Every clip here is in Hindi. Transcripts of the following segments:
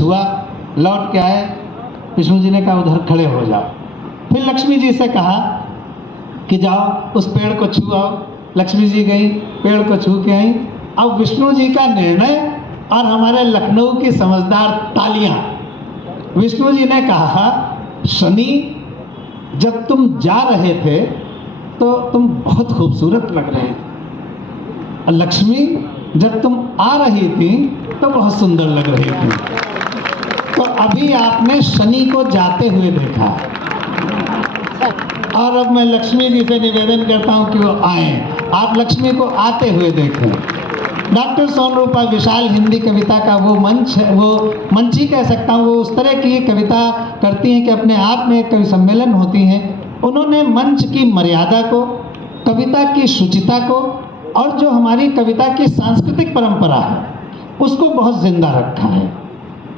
छुआ, लौट के आए। विष्णु जी ने कहा उधर खड़े हो जाओ। फिर लक्ष्मी जी से कहा कि जाओ उस पेड़ को छू आओ। लक्ष्मी जी गई, पेड़ को छू के आई। अब विष्णु जी का निर्णय और हमारे लखनऊ की समझदार तालियां। विष्णु जी ने कहा, शनि जब तुम जा रहे थे तो तुम बहुत खूबसूरत लग रहे थे, और लक्ष्मी जब तुम आ रही थी तो बहुत सुंदर लग रही थी। तो अभी आपने शनि को जाते हुए देखा, और अब मैं लक्ष्मी जी से निवेदन करता हूं कि वो आए, आप लक्ष्मी को आते हुए देखें। डॉक्टर सोनरूपा विशाल हिंदी कविता का वो मंच है, वो मंच ही कह सकता हूँ। वो उस तरह की कविता करती हैं कि अपने आप में एक कवि सम्मेलन होती हैं। उन्होंने मंच की मर्यादा को, कविता की शुचिता को, और जो हमारी कविता की सांस्कृतिक परंपरा है उसको बहुत जिंदा रखा है।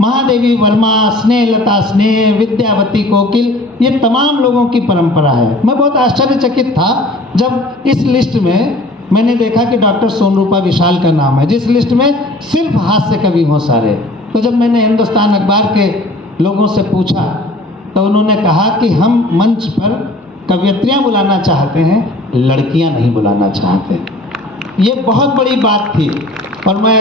महादेवी वर्मा, स्नेहलता स्नेह, विद्यावती कोकिल, ये तमाम लोगों की परंपरा है। मैं बहुत आश्चर्यचकित था जब इस लिस्ट में मैंने देखा कि डॉक्टर सोनरूपा विशाल का नाम है, जिस लिस्ट में सिर्फ हास्य कवि हों सारे। तो जब मैंने हिंदुस्तान अखबार के लोगों से पूछा तो उन्होंने कहा कि हम मंच पर कवियत्रियाँ बुलाना चाहते हैं, लड़कियाँ नहीं बुलाना चाहते। ये बहुत बड़ी बात थी, और मैं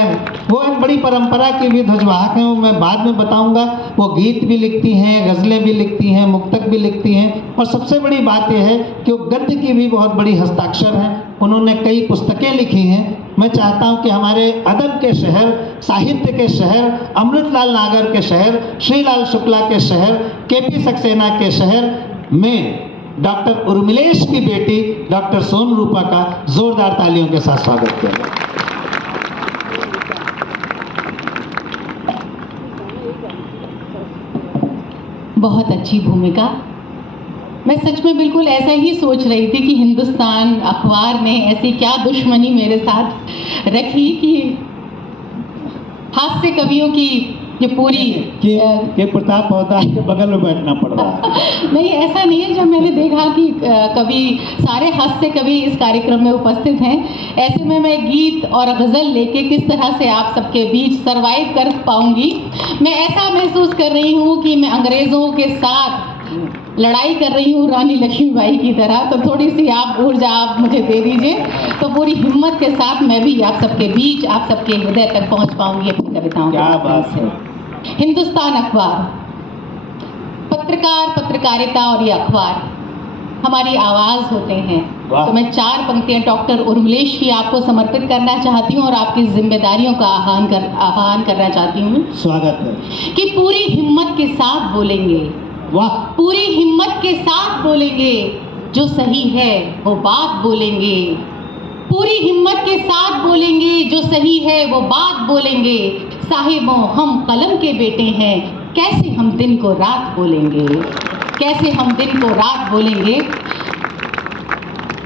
वो एक बड़ी परंपरा की भी ध्वजवाहक हैं। वो मैं बाद में बताऊंगा। वो गीत भी लिखती हैं, गज़लें भी लिखती हैं, मुक्तक भी लिखती हैं, और सबसे बड़ी बात यह है कि वो गद्य की भी बहुत बड़ी हस्ताक्षर हैं। उन्होंने कई पुस्तकें लिखी हैं। मैं चाहता हूं कि हमारे अदब के शहर, साहित्य के शहर, अमृतलाल नागर के शहर, श्रीलाल शुक्ला के शहर, केपी सक्सेना के शहर में डॉक्टर उर्मिलेश की बेटी डॉक्टर सोनरूपा का जोरदार तालियों के साथ स्वागत किया जाए। बहुत अच्छी भूमिका। मैं सच में बिल्कुल ऐसा ही सोच रही थी कि हिंदुस्तान अखबार ने ऐसी क्या दुश्मनी मेरे साथ रखी कि हास्य कवियों की ये पूरी कि प्रताप पौधा के बगल में बैठना पड़ रहा है। नहीं, ऐसा नहीं है। जब मैंने देखा कि कवि, सारे हास्य कवि इस कार्यक्रम में उपस्थित हैं, ऐसे में मैं गीत और गज़ल लेके किस तरह से आप सबके बीच सरवाइव कर पाऊंगी। मैं ऐसा महसूस कर रही हूँ कि मैं अंग्रेज़ों के साथ लड़ाई कर रही हूँ, रानी लक्ष्मीबाई की तरह। तो थोड़ी सी आप ऊर्जा आप मुझे दे दीजिए, तो पूरी हिम्मत के साथ मैं भी आप सबके बीच, आप सबके हृदय तक पहुँच पाऊंगी अपनी कविताओं क्या बात है। हिंदुस्तान अखबार, पत्रकार, पत्रकारिता और ये अखबार हमारी आवाज़ होते हैं। तो मैं 4 पंक्तियां डॉक्टर उर्मिलेश की आपको समर्पित करना चाहती हूँ और आपकी जिम्मेदारियों का आह्वान करना चाहती हूँ। स्वागत है। कि पूरी हिम्मत के साथ बोलेंगे, वाह, पूरी हिम्मत के साथ बोलेंगे, जो सही है वो बात बोलेंगे। पूरी हिम्मत के साथ बोलेंगे, जो सही है वो बात बोलेंगे। साहिबों, हम कलम के बेटे हैं, कैसे हम दिन को रात बोलेंगे, कैसे हम दिन को रात बोलेंगे।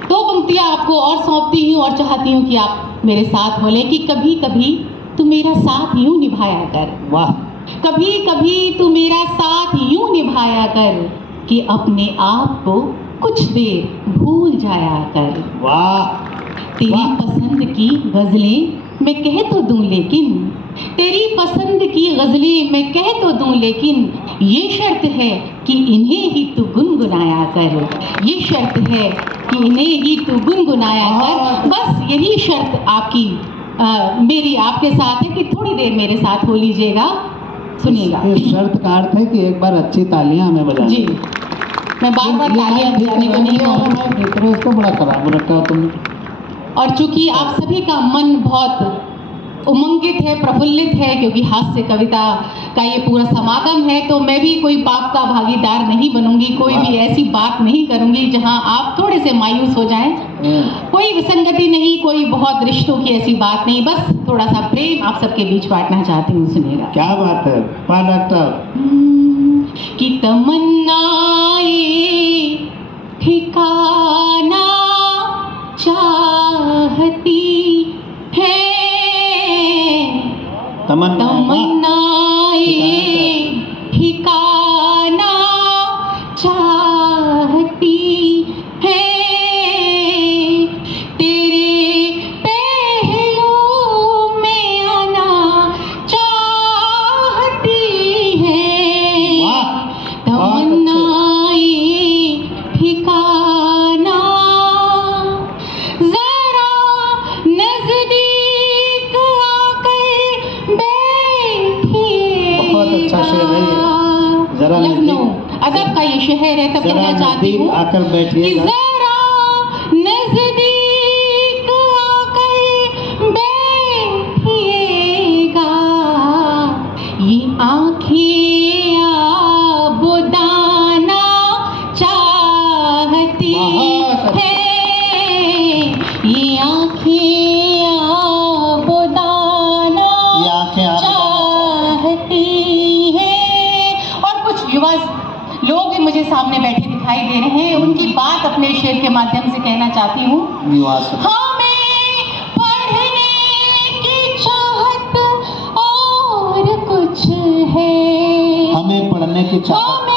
2 पंक्तियां आपको और सौंपती हूँ और चाहती हूँ कि आप मेरे साथ बोलें कि कभी कभी तू मेरा साथ यूं निभाया कर। वाह। कभी कभी तू मेरा साथ यूं निभाया कर कि अपने आप को कुछ देर भूल जाया कर। वाह। तेरी पसंद की गज़लें मैं कह तो दूं, लेकिन तेरी पसंद की गज़लें मैं कह तो दूं, लेकिन ये शर्त है कि इन्हें ही तू गुनगुनाया कर। ये शर्त है कि इन्हें ही तू गुनगुनाया कर। बस यही शर्त आपकी मेरी आपके साथ है कि थोड़ी देर मेरे साथ हो लीजिएगा, सुनिएगा। इस शर्त का अर्थ है कि एक बार अच्छी तालियां हमें बजानी। जी, मैं बार बार तालियां बजाने को नहीं कहूँगी। इसको बड़ा खराब रखा तुमने। और चूंकि आप सभी का मन बहुत उमंगित है, प्रफुल्लित है, क्योंकि हास्य कविता का ये पूरा समागम है, तो मैं भी कोई पाप का भागीदार नहीं बनूंगी। कोई भी ऐसी बात नहीं करूंगी जहां आप थोड़े से मायूस हो जाएं। कोई विसंगति नहीं, कोई बहुत रिश्तों की ऐसी बात नहीं, बस थोड़ा सा प्रेम आप सबके बीच बांटना चाहती हूँ। सुनिएगा। क्या बात है। डॉक्टर कि तमन्नाएं ठिकाना चाहती है, तमन्नाएं ठिकाना चाहती है, तेरे पहलू में आना चाहती जरा लखनऊ नजदीक- अदब का ये शहर है, तब जरा कहना चाहती नजदीक हूँ आकर कि बैठिएगा। जरा नजदीक आकर बैठिएगा, ये आंखें आबुदाना चाहती बहुत अच्छा। है, ये आंखें आबुदाना ये आंखें आप चाहती है। और कुछ युवा लोग भी मुझे सामने बैठे दिखाई दे रहे हैं, उनकी बात अपने शेर के माध्यम से कहना चाहती हूँ। निवास हमें पढ़ने की चाहत और कुछ है, हमें पढ़ने की चाहत हमें